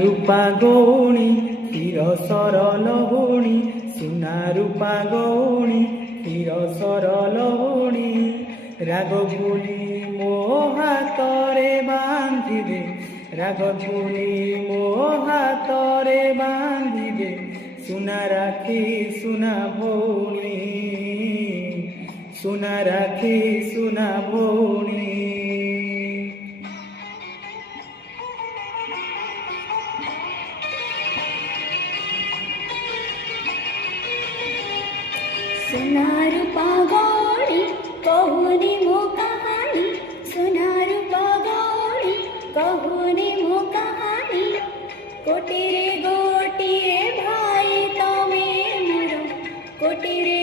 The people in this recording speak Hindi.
रूपा गौणी क्षीर सरल गौणी सुना रूपा गौणी क्षीर सरल गौणी राग भूली मो हातरे बांधी दे राग भूली मो हातरे बांधी दे सुना राखी सुना भौणी सुना राखी सुना भौणी सुना रूपा गौणी कहुनी मो कहानी सुना रूपा गौणी कहुनी मो कहानी कोटिरे गोटिए भाई तमे मोर कोटिरे